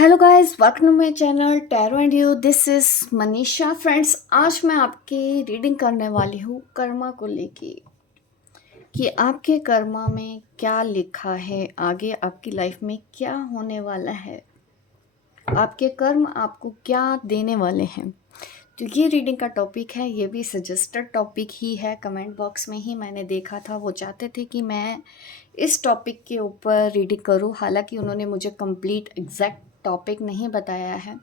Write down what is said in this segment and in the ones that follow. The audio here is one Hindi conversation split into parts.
Hello guys, welcome to my channel tarot and you. This is Manisha. Friends, आज मैं आपकी रीडिंग करने वाली हूँ कर्मा को लेके कि आपके कर्मा में क्या लिखा है, आगे आपकी लाइफ में क्या होने वाला है, आपके कर्म आपको क्या देने वाले हैं। तो ये रीडिंग का टॉपिक है, ये भी सजेस्टेड टॉपिक ही है। कमेंट बॉक्स में ही मैंने देखा था, वो चाहते थे कि मैं इस टॉपिक के ऊपर रीडिंग करूं। हालांकि उन्होंने मुझे कंप्लीट एग्जैक्ट टॉपिक नहीं बताया है,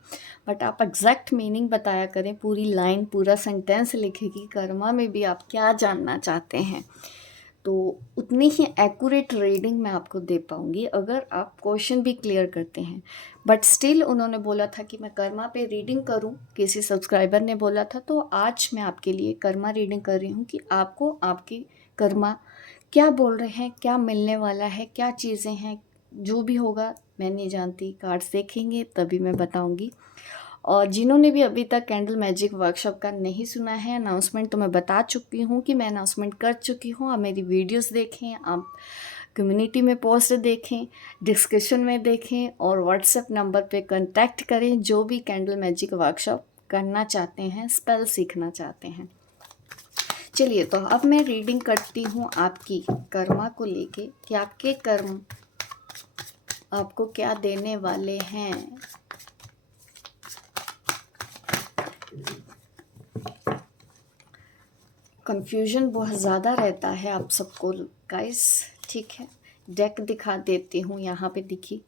बट आप एग्जैक्ट मीनिंग बताया करें, पूरी लाइन पूरा सेंटेंस लिखे कि कर्मा में भी आप क्या जानना चाहते हैं, तो उतनी ही एक्यूरेट रीडिंग मैं आपको दे पाऊँगी अगर आप क्वेश्चन भी क्लियर करते हैं। बट स्टिल उन्होंने बोला था कि मैं कर्मा पे रीडिंग करूं, किसी सब्सक्राइबर ने बोला था, तो आज मैं आपके लिए कर्मा रीडिंग कर रही हूं कि आपको आपके कर्मा क्या बोल रहे हैं, क्या मिलने वाला है, क्या चीज़ें हैं। जो भी होगा मैं नहीं जानती, कार्ड्स देखेंगे तभी मैं बताऊंगी। और जिन्होंने भी अभी तक कैंडल मैजिक वर्कशॉप का नहीं सुना है, अनाउंसमेंट तो मैं बता चुकी हूँ कि मैं अनाउंसमेंट कर चुकी हूँ। आप मेरी वीडियोस देखें, आप कम्युनिटी में पोस्ट देखें, डिस्कशन में देखें और व्हाट्सएप नंबर पे कांटेक्ट करें जो भी कैंडल मैजिक वर्कशॉप करना चाहते हैं, स्पेल सीखना चाहते हैं। चलिए, तो अब मैं रीडिंग करती हूँ आपकी कर्मा को लेके कि आपके कर्म आपको क्या देने वाले हैं। कंफ्यूजन बहुत ज़्यादा रहता है आप सबको गाइस, ठीक है। डेक दिखा देती हूँ, यहाँ पे दिखी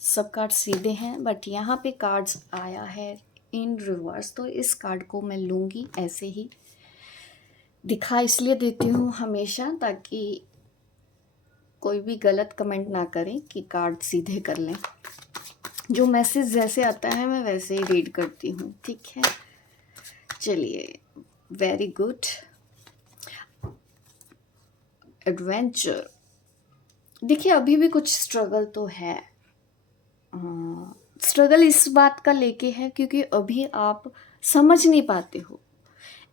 सब कार्ड सीधे हैं, बट यहाँ पे कार्ड्स आया है इन रिवर्स, तो इस कार्ड को मैं लूँगी ऐसे ही। दिखा इसलिए देती हूँ हमेशा ताकि कोई भी गलत कमेंट ना करें कि कार्ड सीधे कर लें। जो मैसेज जैसे आता है मैं वैसे ही रीड करती हूँ, ठीक है। चलिए, वेरी गुड। एडवेंचर, देखिए अभी भी कुछ स्ट्रगल तो है। स्ट्रगल इस बात का लेके है क्योंकि अभी आप समझ नहीं पाते हो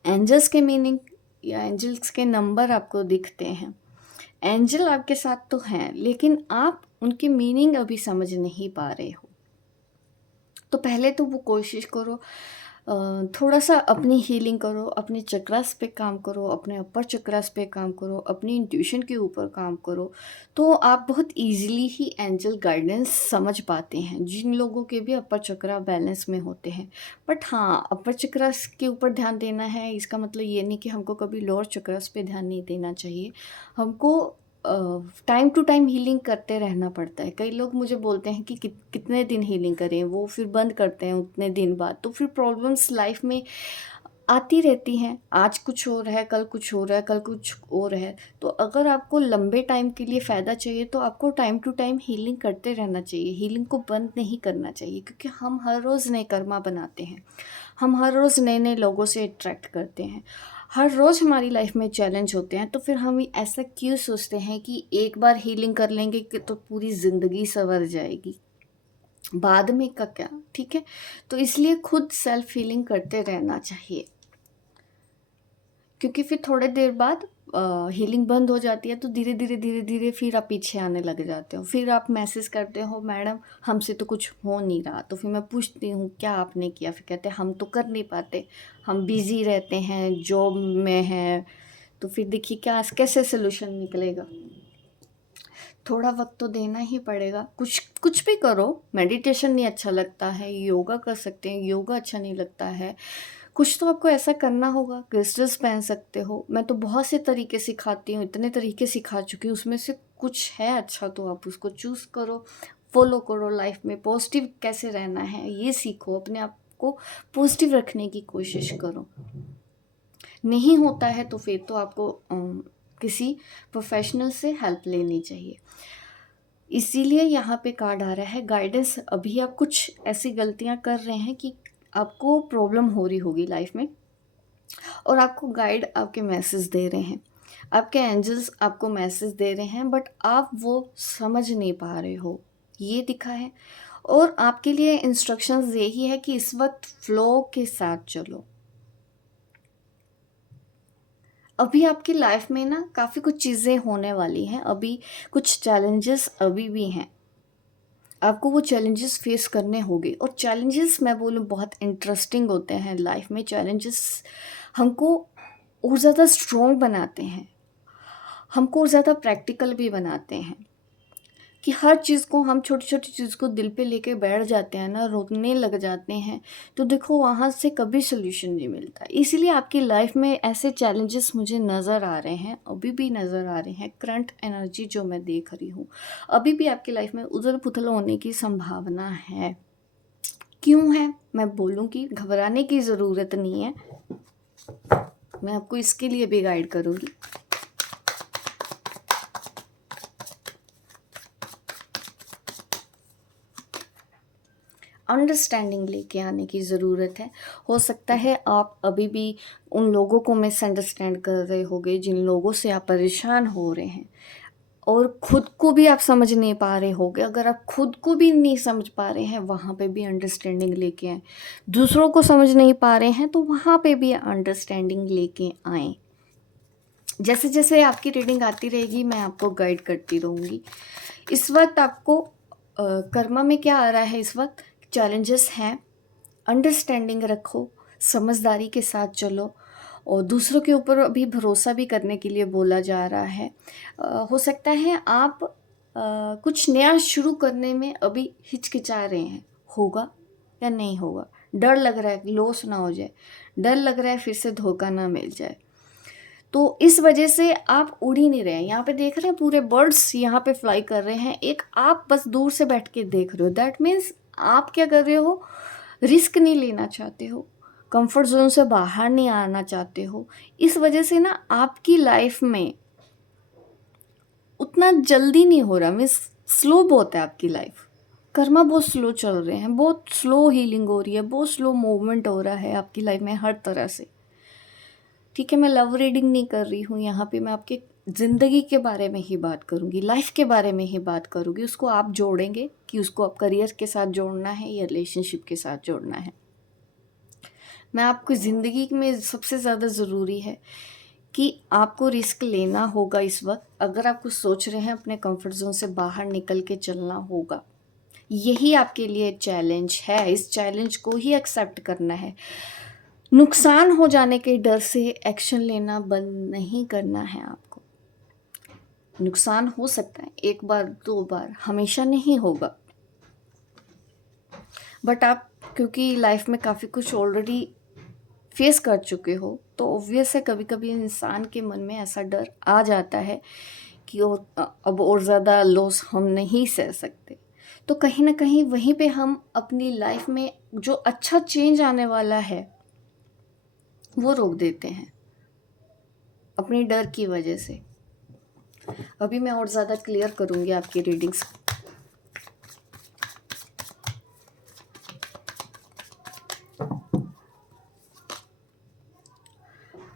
एंजल्स के मीनिंग या एंजल्स के नंबर आपको दिखते हैं। एंजल आपके साथ तो हैं, लेकिन आप उनके मीनिंग अभी समझ नहीं पा रहे हो। तो पहले तो वो कोशिश करो, थोड़ा सा अपनी हीलिंग करो, अपने चक्रास पे काम करो, अपने अपर चक्रास पे काम करो, अपनी इंट्यूशन के ऊपर काम करो, तो आप बहुत इजीली ही एंजल गाइडेंस समझ पाते हैं। जिन लोगों के भी अपर चक्रा बैलेंस में होते हैं, बट हाँ, अपर चक्रास के ऊपर ध्यान देना है, इसका मतलब ये नहीं कि हमको कभी लोअर चक्रास पे ध्यान नहीं देना चाहिए। हमको टाइम टू टाइम हीलिंग करते रहना पड़ता है। कई लोग मुझे बोलते हैं कि कितने दिन हीलिंग करें, वो फिर बंद करते हैं उतने दिन बाद, तो फिर प्रॉब्लम्स लाइफ में आती रहती हैं। आज कुछ हो रहा है, कल कुछ हो रहा है, कल कुछ और है। तो अगर आपको लंबे टाइम के लिए फ़ायदा चाहिए तो आपको टाइम टू टाइम हीलिंग करते रहना चाहिए, हीलिंग को बंद नहीं करना चाहिए, क्योंकि हम हर रोज़ नए कर्मा बनाते हैं, हम हर रोज़ नए नए लोगों से अट्रैक्ट करते हैं, हर रोज़ हमारी लाइफ में चैलेंज होते हैं। तो फिर हम ऐसा क्यों सोचते हैं कि एक बार हीलिंग कर लेंगे कि तो पूरी ज़िंदगी संवर जाएगी, बाद में का क्या, ठीक है। तो इसलिए खुद सेल्फ हीलिंग करते रहना चाहिए, क्योंकि फिर थोड़े देर बाद हीलिंग बंद हो जाती है तो धीरे धीरे धीरे धीरे फिर आप पीछे आने लग जाते हो। फिर आप मैसेज करते हो, मैडम हमसे तो कुछ हो नहीं रहा। तो फिर मैं पूछती हूँ क्या आपने किया, फिर कहते हैं हम तो कर नहीं पाते, हम बिज़ी रहते हैं, जॉब में हैं। तो फिर देखिए क्या कैसे सोल्यूशन निकलेगा। थोड़ा वक्त तो देना ही पड़ेगा। कुछ कुछ भी करो, मेडिटेशन नहीं अच्छा लगता है, योगा कर सकते हैं, योगा अच्छा नहीं लगता है, कुछ तो आपको ऐसा करना होगा। क्रिस्टल्स पहन सकते हो, मैं तो बहुत से तरीके सिखाती हूँ, इतने तरीके सिखा चुकी हूँ, उसमें से कुछ है अच्छा तो आप उसको चूज़ करो, फॉलो करो। लाइफ में पॉजिटिव कैसे रहना है ये सीखो, अपने आप को पॉजिटिव रखने की कोशिश करो। नहीं होता है तो फिर तो आपको किसी प्रोफेशनल से हेल्प लेनी चाहिए। इसीलिए यहाँ पे कार्ड आ रहा है गाइडेंस। अभी आप कुछ ऐसी गलतियाँ कर रहे हैं कि आपको प्रॉब्लम हो रही होगी लाइफ में, और आपको गाइड आपके मैसेज दे रहे हैं, आपके एंजल्स आपको मैसेज दे रहे हैं, बट आप वो समझ नहीं पा रहे हो, ये दिखा है। और आपके लिए इंस्ट्रक्शंस यही है कि इस वक्त फ्लो के साथ चलो। अभी आपकी लाइफ में ना काफ़ी कुछ चीज़ें होने वाली हैं, अभी कुछ चैलेंजेस अभी भी हैं। आपको वो चैलेंजेस फेस करने होंगे। और चैलेंजेस मैं बोलूँ बहुत इंटरेस्टिंग होते हैं लाइफ में। चैलेंजेस हमको और ज़्यादा स्ट्रॉन्ग बनाते हैं, हमको और ज़्यादा प्रैक्टिकल भी बनाते हैं कि हर चीज़ को हम छोटी छोटी चीज़ को दिल पे लेके बैठ जाते हैं ना, रोने लग जाते हैं, तो देखो वहाँ से कभी सोल्यूशन नहीं मिलता। इसीलिए आपकी लाइफ में ऐसे चैलेंजेस मुझे नज़र आ रहे हैं, अभी भी नज़र आ रहे हैं। करंट एनर्जी जो मैं देख रही हूँ, अभी भी आपकी लाइफ में उथल पुथल होने की संभावना है। क्यों है मैं बोलूँगी, घबराने की ज़रूरत नहीं है, मैं आपको इसके लिए भी गाइड करूँगी। अंडरस्टैंडिंग लेके आने की ज़रूरत है। हो सकता है आप अभी भी उन लोगों को मिसअंडरस्टैंड कर रहे होगे जिन लोगों से आप परेशान हो रहे हैं, और खुद को भी आप समझ नहीं पा रहे होगे। अगर आप खुद को भी नहीं समझ पा रहे हैं, वहाँ पे भी अंडरस्टैंडिंग लेके आएँ। दूसरों को समझ नहीं पा रहे हैं, तो वहाँ पे भी अंडरस्टैंडिंग लेके आएँ। जैसे जैसे आपकी रीडिंग आती रहेगी, मैं आपको गाइड करती रहूँगी। इस वक्त आपको कर्मा में क्या आ रहा है, इस वक्त चैलेंजेस हैं। अंडरस्टैंडिंग रखो, समझदारी के साथ चलो, और दूसरों के ऊपर अभी भरोसा भी करने के लिए बोला जा रहा है। हो सकता है आप कुछ नया शुरू करने में अभी हिचकिचा रहे हैं, होगा या नहीं होगा। डर लग रहा है लॉस ना हो जाए, डर लग रहा है फिर से धोखा ना मिल जाए, तो इस वजह से आप उड़ ही नहीं रहे हैं। यहाँ पे देख रहे हैं पूरे बर्ड्स यहाँ पे फ्लाई कर रहे हैं, एक आप बस दूर से बैठ के देख रहे हो। दैट मीन्स आप क्या कर रहे हो, रिस्क नहीं लेना चाहते हो, कंफर्ट जोन से बाहर नहीं आना चाहते हो। इस वजह से ना आपकी लाइफ में उतना जल्दी नहीं हो रहा, मीन्स स्लो बहुत है आपकी लाइफ। कर्मा बहुत स्लो चल रहे हैं, बहुत स्लो हीलिंग हो रही है, बहुत स्लो मूवमेंट हो रहा है आपकी लाइफ में हर तरह से। ठीक है, मैं लव रीडिंग नहीं कर रही हूँ यहाँ पे, मैं आपकी ज़िंदगी के बारे में ही बात करूँगी, लाइफ के बारे में ही बात करूँगी। उसको आप जोड़ेंगे कि उसको आप करियर के साथ जोड़ना है या रिलेशनशिप के साथ जोड़ना है। मैं आपको ज़िंदगी में सबसे ज़्यादा ज़रूरी है कि आपको रिस्क लेना होगा इस वक्त। अगर आप कुछ सोच रहे हैं, अपने कंफर्ट जोन से बाहर निकल के चलना होगा। यही आपके लिए चैलेंज है, इस चैलेंज को ही एक्सेप्ट करना है। नुकसान हो जाने के डर से एक्शन लेना बंद नहीं करना है आपको। नुकसान हो सकता है, एक बार दो बार, हमेशा नहीं होगा। बट आप क्योंकि लाइफ में काफ़ी कुछ ऑलरेडी फेस कर चुके हो, तो ऑब्वियस है कभी कभी इंसान के मन में ऐसा डर आ जाता है कि अब और ज़्यादा लॉस हम नहीं सह सकते। तो कहीं ना कहीं वहीं पे हम अपनी लाइफ में जो अच्छा चेंज आने वाला है वो रोक देते हैं अपनी डर की वजह से। अभी मैं और ज़्यादा क्लियर करूँगी आपकी रीडिंग्स।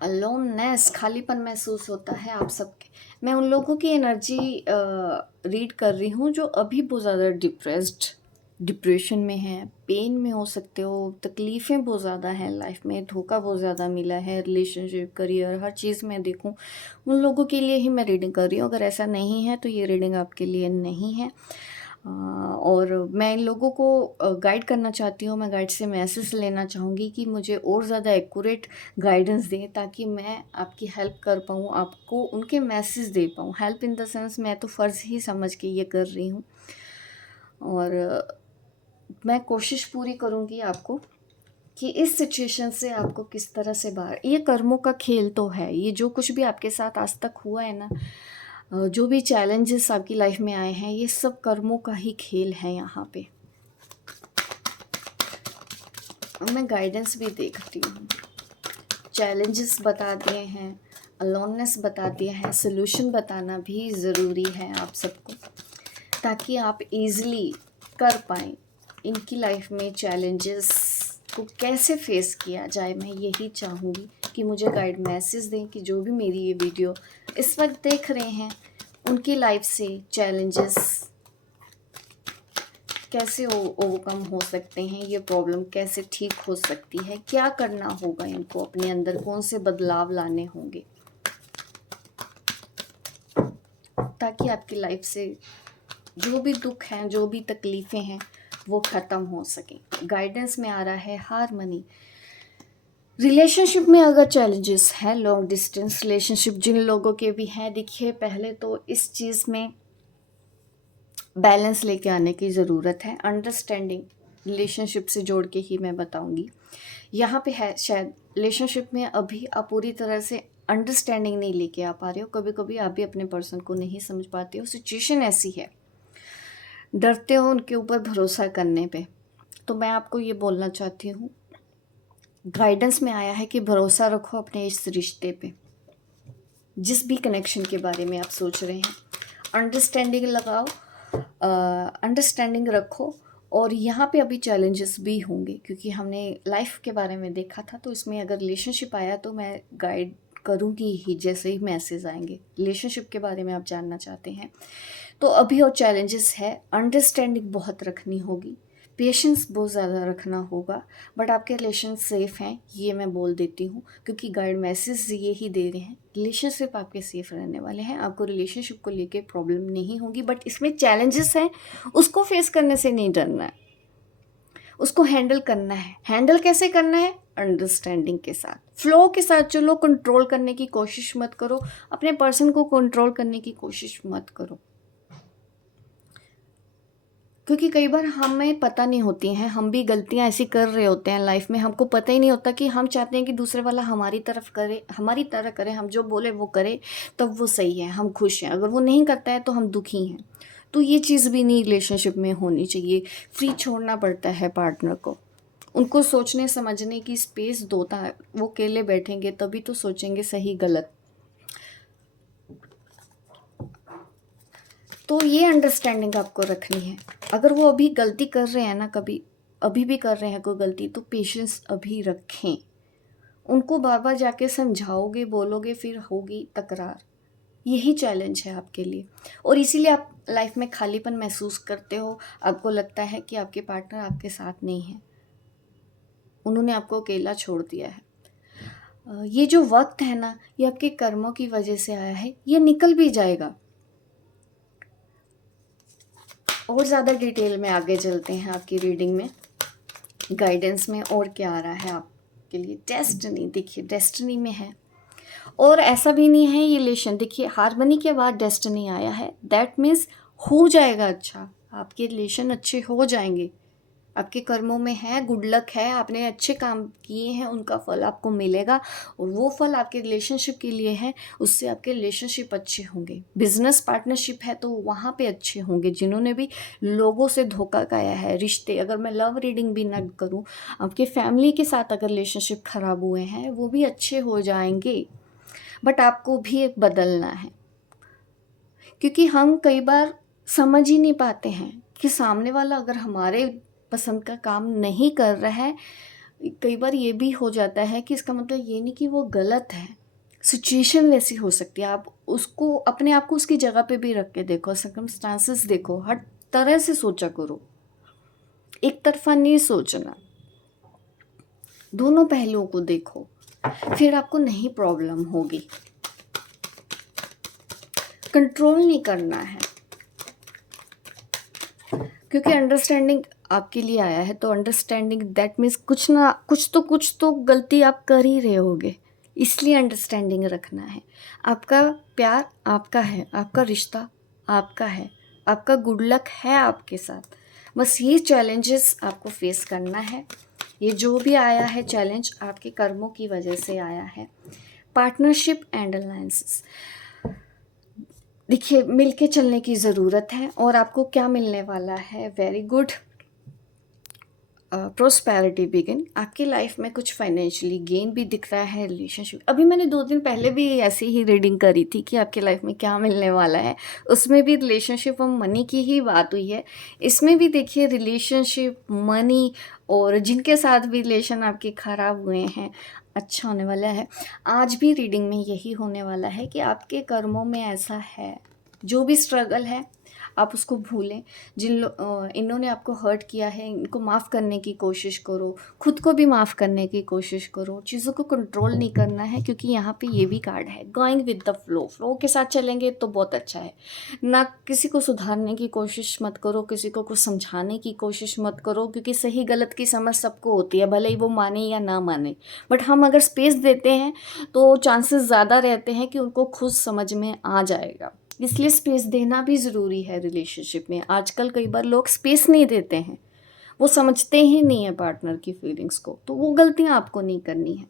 अलोननेस, खालीपन महसूस होता है आप सबके। मैं उन लोगों की एनर्जी रीड कर रही हूँ जो अभी बहुत ज़्यादा डिप्रेशन में है, पेन में हो सकते हो, तकलीफ़ें बहुत ज़्यादा हैं लाइफ में, धोखा बहुत ज़्यादा मिला है, रिलेशनशिप, करियर, हर चीज़ में देखूँ उन लोगों के लिए ही मैं रीडिंग कर रही हूँ। अगर ऐसा नहीं है तो ये रीडिंग आपके लिए नहीं है। और मैं इन लोगों को गाइड करना चाहती हूँ, मैं गाइड से मैसेज लेना चाहूँगी कि मुझे और ज़्यादा एक्यूरेट गाइडेंस दें ताकि मैं आपकी हेल्प कर पाऊँ, आपको उनके मैसेज दे पाऊँ। हेल्प इन द सेंस मैं तो फ़र्ज़ ही समझ के ये कर रही हूँ, और मैं कोशिश पूरी करूँगी आपको कि इस सिचुएशन से आपको किस तरह से बाहर। ये कर्मों का खेल तो है, ये जो कुछ भी आपके साथ आज तक हुआ है ना, जो भी चैलेंजेस आपकी लाइफ में आए हैं, ये सब कर्मों का ही खेल है यहाँ पे। मैं गाइडेंस भी देखती हूँ, चैलेंजेस बता दिए हैं, अलोननेस बता दिया है, सोल्यूशन बताना भी ज़रूरी है आप सबको ताकि आप इजीली कर पाएँ। इनकी लाइफ में चैलेंजेस को कैसे फेस किया जाए, मैं यही चाहूँगी कि मुझे गाइड मैसेज दें कि जो भी मेरी ये वीडियो इस वक्त देख रहे हैं उनकी लाइफ से चैलेंजेस कैसे ओवरकम हो सकते हैं, ये प्रॉब्लम कैसे ठीक हो सकती है, क्या करना होगा इनको, अपने अंदर कौन से बदलाव लाने होंगे ताकि आपकी लाइफ से जो भी दुख हैं, जो भी तकलीफ़ें हैं, वो ख़त्म हो सकें। गाइडेंस में आ रहा है हारमनी। रिलेशनशिप में अगर चैलेंजेस हैं, लॉन्ग डिस्टेंस रिलेशनशिप जिन लोगों के भी हैं, देखिए पहले तो इस चीज़ में बैलेंस लेके आने की ज़रूरत है। अंडरस्टैंडिंग रिलेशनशिप से जोड़ के ही मैं बताऊंगी। यहाँ पे है शायद रिलेशनशिप में अभी आप पूरी तरह से अंडरस्टैंडिंग नहीं लेके आ पा रहे हो। कभी कभी आप भी अपने पर्सन को नहीं समझ पाते हो, सिचुएशन ऐसी है, डरते हो उनके ऊपर भरोसा करने पे। तो मैं आपको ये बोलना चाहती हूँ, गाइडेंस में आया है कि भरोसा रखो अपने इस रिश्ते पे, जिस भी कनेक्शन के बारे में आप सोच रहे हैं। अंडरस्टैंडिंग लगाओ, अंडरस्टैंडिंग रखो। और यहाँ पे अभी चैलेंजेस भी होंगे, क्योंकि हमने लाइफ के बारे में देखा था, तो इसमें अगर रिलेशनशिप आया तो मैं गाइड करूँगी ही जैसे ही मैसेज आएंगे। रिलेशनशिप के बारे में आप जानना चाहते हैं तो अभी और चैलेंजेस है। अंडरस्टैंडिंग बहुत रखनी होगी, पेशेंस बहुत ज़्यादा रखना होगा। बट आपके रिलेशन सेफ़ हैं, ये मैं बोल देती हूँ, क्योंकि गाइड मैसेज ये ही दे रहे हैं, रिलेशनशिप आपके सेफ़ रहने वाले हैं। आपको रिलेशनशिप को लेके प्रॉब्लम नहीं होगी, बट इसमें चैलेंजेस हैं, उसको फेस करने से नहीं डरना है, उसको हैंडल करना है। हैंडल कैसे करना है? अंडरस्टैंडिंग के साथ, फ्लो के साथ चलो। कंट्रोल करने की कोशिश मत करो, अपने पर्सन को कंट्रोल करने की कोशिश मत करो, क्योंकि कई बार हमें पता नहीं होती हैं, हम भी गलतियां ऐसी कर रहे होते हैं लाइफ में, हमको पता ही नहीं होता कि हम चाहते हैं कि दूसरे वाला हमारी तरफ करे, हमारी तरह करे, हम जो बोले वो करे, तब वो सही है, हम खुश हैं। अगर वो नहीं करता है तो हम दुखी हैं। तो ये चीज़ भी नहीं रिलेशनशिप में होनी चाहिए। फ्री छोड़ना पड़ता है पार्टनर को, उनको सोचने समझने की स्पेस दोता है। वो अकेले बैठेंगे तभी तो सोचेंगे सही गलत। तो ये अंडरस्टैंडिंग आपको रखनी है। अगर वो अभी गलती कर रहे हैं ना, कभी अभी भी कर रहे हैं कोई गलती, तो पेशेंस अभी रखें। उनको बार बार जाके समझाओगे, बोलोगे, फिर होगी तकरार। यही चैलेंज है आपके लिए, और इसीलिए आप लाइफ में खालीपन महसूस करते हो। आपको लगता है कि आपके पार्टनर आपके साथ नहीं है, उन्होंने आपको अकेला छोड़ दिया है। ये जो वक्त है ना, ये आपके कर्मों की वजह से आया है, ये निकल भी जाएगा। और ज़्यादा डिटेल में आगे चलते हैं आपकी रीडिंग में, गाइडेंस में और क्या आ रहा है आपके लिए। डेस्टिनी, देखिए डेस्टिनी में है, और ऐसा भी नहीं है ये रिलेशन, देखिए हारमनी के बाद डेस्टिनी आया है। दैट मीन्स हो जाएगा अच्छा, आपके रिलेशन अच्छे हो जाएंगे, आपके कर्मों में है, गुड लक है, आपने अच्छे काम किए हैं, उनका फल आपको मिलेगा। और वो फल आपके रिलेशनशिप के लिए है, उससे आपके रिलेशनशिप अच्छे होंगे। बिजनेस पार्टनरशिप है तो वहाँ पे अच्छे होंगे। जिन्होंने भी लोगों से धोखा खाया है, रिश्ते, अगर मैं लव रीडिंग भी ना करूँ, आपके फैमिली के साथ अगर रिलेशनशिप ख़राब हुए हैं, वो भी अच्छे हो जाएंगे। बट आपको भी बदलना है, क्योंकि हम कई बार समझ ही नहीं पाते हैं कि सामने वाला अगर हमारे पसंद का काम नहीं कर रहा है। कई बार ये भी हो जाता है कि इसका मतलब ये नहीं कि वो गलत है, सिचुएशन वैसी हो सकती है। आप उसको, अपने आप को उसकी जगह पे भी रख के देखो, सर्कमस्टांसेस देखो, हर तरह से सोचा करो, एक तरफा नहीं सोचना, दोनों पहलुओं को देखो, फिर आपको नहीं प्रॉब्लम होगी। कंट्रोल नहीं करना है, क्योंकि अंडरस्टैंडिंग आपके लिए आया है। तो अंडरस्टैंडिंग दैट मीन्स कुछ तो गलती आप कर ही रहे होगे, इसलिए अंडरस्टैंडिंग रखना है। आपका प्यार आपका है, आपका रिश्ता आपका है, आपका गुड लक है आपके साथ। बस ये चैलेंजेस आपको फेस करना है। ये जो भी आया है चैलेंज, आपके कर्मों की वजह से आया है। पार्टनरशिप एंड अलायंसेस, देखिए मिलके चलने की ज़रूरत है। और आपको क्या मिलने वाला है? Very good, prosperity begin. आपकी लाइफ में कुछ फाइनेंशियली गेन भी दिख रहा है। रिलेशनशिप, अभी मैंने 2 दिन पहले भी ऐसी ही रीडिंग करी थी कि आपकी लाइफ में क्या मिलने वाला है, उसमें भी रिलेशनशिप और मनी की ही बात हुई है। इसमें भी देखिए रिलेशनशिप, मनी, और जिनके साथ भी रिलेशन आपके ख़राब हुए हैं, अच्छा होने वाला है। आज भी रीडिंग में यही होने वाला है कि आपके कर्मों में ऐसा है, जो भी स्ट्रगल है आप उसको भूलें। इन्होंने आपको हर्ट किया है, इनको माफ़ करने की कोशिश करो, खुद को भी माफ़ करने की कोशिश करो। चीज़ों को कंट्रोल नहीं करना है, क्योंकि यहाँ पे ये भी कार्ड है, going with the flow. Flow के साथ चलेंगे तो बहुत अच्छा है। ना किसी को सुधारने की कोशिश मत करो, किसी को कुछ समझाने की कोशिश मत करो, क्योंकि सही गलत की समझ सबको होती है, भले ही वो माने या ना माने। बट हम अगर स्पेस देते हैं तो चांसेस ज़्यादा रहते हैं कि उनको खुद समझ में आ जाएगा। इसलिए स्पेस देना भी ज़रूरी है रिलेशनशिप में। आजकल कई बार लोग स्पेस नहीं देते हैं, वो समझते ही नहीं है पार्टनर की फीलिंग्स को, तो वो गलतियाँ आपको नहीं करनी है।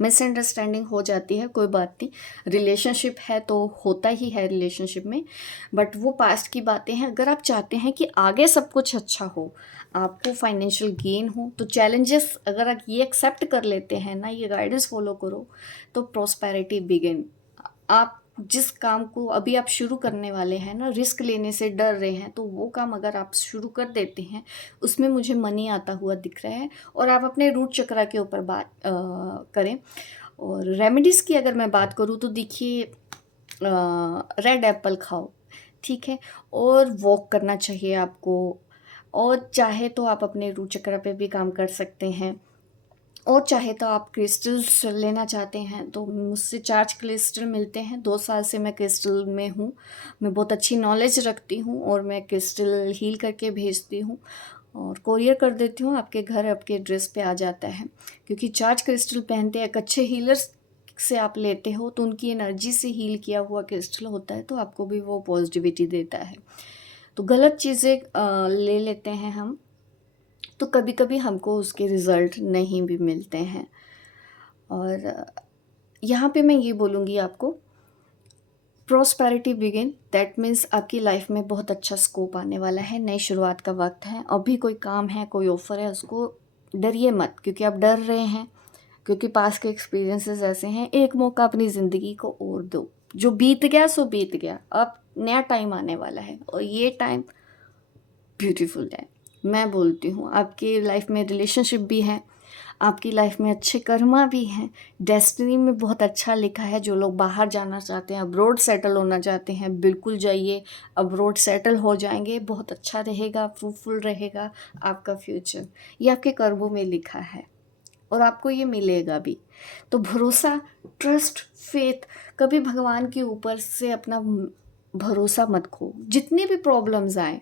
मिसअंडरस्टैंडिंग हो जाती है, कोई बात नहीं, रिलेशनशिप है तो होता ही है रिलेशनशिप में, बट वो पास्ट की बातें हैं। अगर आप चाहते हैं कि आगे सब कुछ अच्छा हो, आपको फाइनेंशियल गेन हो, तो चैलेंजेस अगर आप ये एक्सेप्ट कर लेते हैं ना, ये गाइडेंस फॉलो करो, तो प्रॉस्पेरिटी बिगिन। आप जिस काम को अभी आप शुरू करने वाले हैं ना, रिस्क लेने से डर रहे हैं, तो वो काम अगर आप शुरू कर देते हैं, उसमें मुझे मनी आता हुआ दिख रहा है। और आप अपने रूट चक्रा के ऊपर बात करें। और रेमेडीज़ की अगर मैं बात करूँ तो देखिए, रेड एप्पल खाओ, ठीक है, और वॉक करना चाहिए आपको। और चाहे तो आप अपने रूट चक्र पे भी काम कर सकते हैं, और चाहे तो आप क्रिस्टल्स लेना चाहते हैं तो मुझसे चार्ज क्रिस्टल मिलते हैं। 2 साल से मैं क्रिस्टल में हूँ, मैं बहुत अच्छी नॉलेज रखती हूँ, और मैं क्रिस्टल हील करके भेजती हूँ और कोरियर कर देती हूँ, आपके घर आपके एड्रेस पे आ जाता है। क्योंकि चार्ज क्रिस्टल पहनते हैं, एक अच्छे हीलर्स से आप लेते हो तो उनकी एनर्जी से हील किया हुआ क्रिस्टल होता है, तो आपको भी वो पॉजिटिविटी देता है। तो गलत चीज़ें ले लेते हैं हम, तो कभी कभी हमको उसके रिज़ल्ट नहीं भी मिलते हैं। और यहाँ पे मैं ये बोलूँगी आपको, प्रॉस्पेरिटी बिगिन, दैट मीन्स आपकी लाइफ में बहुत अच्छा स्कोप आने वाला है, नई शुरुआत का वक्त है। अभी कोई काम है, कोई ऑफ़र है, उसको डरिए मत, क्योंकि आप डर रहे हैं, क्योंकि पास के एक्सपीरियंसेस ऐसे हैं। एक मौका अपनी ज़िंदगी को और दो, जो बीत गया सो बीत गया, अब नया टाइम आने वाला है, और ये टाइम ब्यूटीफुल है। मैं बोलती हूँ, आपकी लाइफ में रिलेशनशिप भी है, आपकी लाइफ में अच्छे कर्मा भी हैं, डेस्टिनी में बहुत अच्छा लिखा है। जो लोग बाहर जाना चाहते हैं, अब्रॉड सेटल होना चाहते हैं, बिल्कुल जाइए, अब्रॉड सेटल हो जाएंगे, बहुत अच्छा रहेगा, फ्रूटफुल रहेगा आपका फ्यूचर। ये आपके कर्मों में लिखा है और आपको ये मिलेगा भी। तो भरोसा, ट्रस्ट, फेथ, कभी भगवान के ऊपर से अपना भरोसा मत खो। जितनी भी प्रॉब्लम्स आए,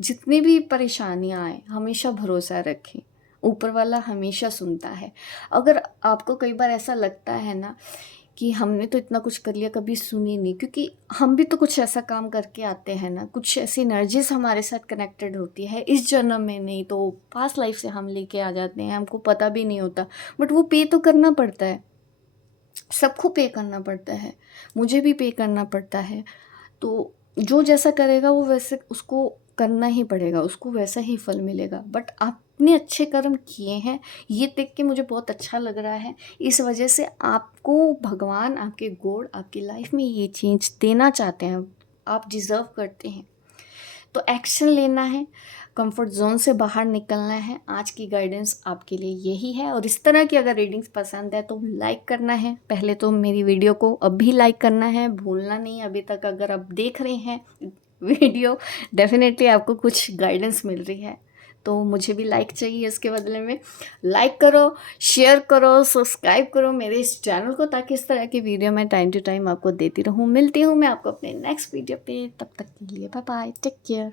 जितनी भी परेशानियाँ आए, हमेशा भरोसा रखें, ऊपर वाला हमेशा सुनता है। अगर आपको कई बार ऐसा लगता है ना कि हमने तो इतना कुछ कर लिया, कभी सुनी नहीं, क्योंकि हम भी तो कुछ ऐसा काम करके आते हैं ना, कुछ ऐसी एनर्जीज हमारे साथ कनेक्टेड होती है, इस जन्म में नहीं तो पास्ट लाइफ से हम लेके आ जाते हैं, हमको पता भी नहीं होता, बट वो पे तो करना पड़ता है, सबको पे करना पड़ता है, मुझे भी पे करना पड़ता है। तो जो जैसा करेगा वो वैसे उसको करना ही पड़ेगा, उसको वैसा ही फल मिलेगा। बट आपने अच्छे कर्म किए हैं, ये देख के मुझे बहुत अच्छा लग रहा है। इस वजह से आपको भगवान, आपके गॉड आपकी लाइफ में ये चेंज देना चाहते हैं, आप डिज़र्व करते हैं। तो एक्शन लेना है, कंफर्ट जोन से बाहर निकलना है। आज की गाइडेंस आपके लिए यही है। और इस तरह की अगर रीडिंग्स पसंद है तो लाइक करना है, पहले तो मेरी वीडियो को अभी लाइक करना है, भूलना नहीं। अभी तक अगर आप देख रहे हैं वीडियो, डेफिनेटली आपको कुछ गाइडेंस मिल रही है, तो मुझे भी लाइक चाहिए इसके बदले में। लाइक करो, शेयर करो, सब्सक्राइब करो मेरे इस चैनल को, ताकि इस तरह की वीडियो मैं टाइम टू टाइम आपको देती रहूँ। मिलती हूँ मैं आपको अपने नेक्स्ट वीडियो पे, तब तक के लिए बाय बाय, टेक केयर।